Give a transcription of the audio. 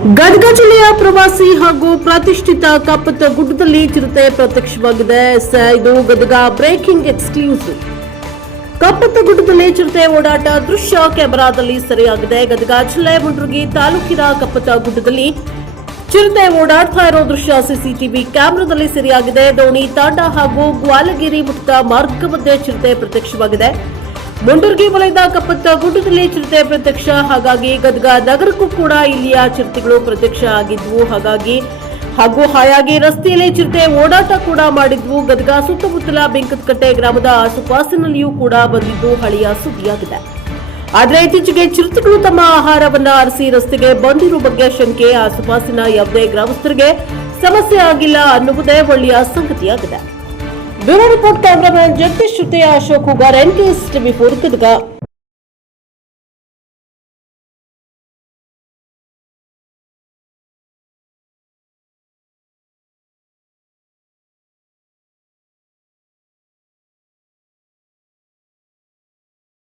ಗದಗ ಜಿಲ್ಲೆಯ ಪ್ರವಾಸಿ ಹಾಗೂ ಪ್ರತಿಷ್ಠಿತ ಕಪ್ಪತ್ತಗುಡ್ಡದಲ್ಲಿ ಚಿರತೆ ಪ್ರತ್ಯಕ್ಷವಾಗಿದೆ. ಇದು ಗದಗ ಬ್ರೇಕಿಂಗ್ ಎಕ್ಸ್ಕ್ಲೂಸಿವ್. ಕಪ್ಪತ್ತಗುಡ್ಡದಲ್ಲಿ ಚಿರತೆ ಓಡಾಟ ದೃಶ್ಯ ಕ್ಯಾಮೆರಾದಲ್ಲಿ ಸೆರೆಯಾಗಿದೆ. ಗದಗ ಜಿಲ್ಲೆ ಮುಂಡ್ರಗಿ ತಾಲೂಕಿನ ಕಪ್ಪತ್ತಗುಡ್ಡದಲ್ಲಿ ಚಿರತೆ ಓಡಾಡ್ತಾ ಇರೋ ದೃಶ್ಯ ಸಿಸಿಟಿವಿ ಕ್ಯಾಮೆರಾದಲ್ಲಿ ಸೆರೆಯಾಗಿದೆ. ಡೋಣಿ ತಾಂಡ ಹಾಗೂ ಗ್ವಾಲಗಿರಿ ಮಠದ ಮಾರ್ಗ ಮಧ್ಯೆ ಚಿರತೆ ಪ್ರತ್ಯಕ್ಷವಾಗಿದೆ. ಮುಂಡರ್ಗಿ ವಲಯದ ಕಪ್ಪತ್ತಗುಡ್ಡದಲ್ಲಿ ಚಿರತೆ ಪ್ರತ್ಯಕ್ಷ. ಹಾಗಾಗಿ ಗದಗ ನಗರಕ್ಕೂ ಕೂಡ ಇಲ್ಲಿಯ ಚಿರತೆಗಳು ಪ್ರತ್ಯಕ್ಷ ಆಗಿದ್ವು. ಹಾಯಾಗಿ ರಸ್ತೆಯಲ್ಲಿ ಚಿರತೆ ಓಡಾಟ ಕೂಡ ಮಾಡಿದ್ವು. ಗದಗ ಸುತ್ತಮುತ್ತಲ ಬೆಂಕದಕಟ್ಟೆ ಗ್ರಾಮದ ಆಸುಪಾಸಿನಲ್ಲಿಯೂ ಕೂಡ ಬಂದಿದ್ದು ಹಳೆಯ ಸುದ್ದಿಯಾಗಿದೆ. ಆದರೆ ಇತ್ತೀಚೆಗೆ ಚಿರತೆಗಳು ತಮ್ಮ ಆಹಾರವನ್ನ ಅರಸಿ ರಸ್ತೆಗೆ ಬಂದಿರುವ ಬಗ್ಗೆ ಶಂಕೆ. ಆಸುಪಾಸಿನ ಯಾವುದೇ ಗ್ರಾಮಸ್ಥರಿಗೆ ಸಮಸ್ಯೆ ಆಗಿಲ್ಲ ಅನ್ನುವುದೇ ಒಳ್ಳೆಯ ಸಂಗತಿಯಾಗಿದೆ. ಬ್ಯೂರೋ ರಿಪೋರ್ಟ್, ಕ್ಯಾಮರಾಮನ್ ಜಗದೀಶ್ ಜೊತೆ ಅಶೋಕ್ ಹುಗಾರ್, NKS TV4 ಗದಗ.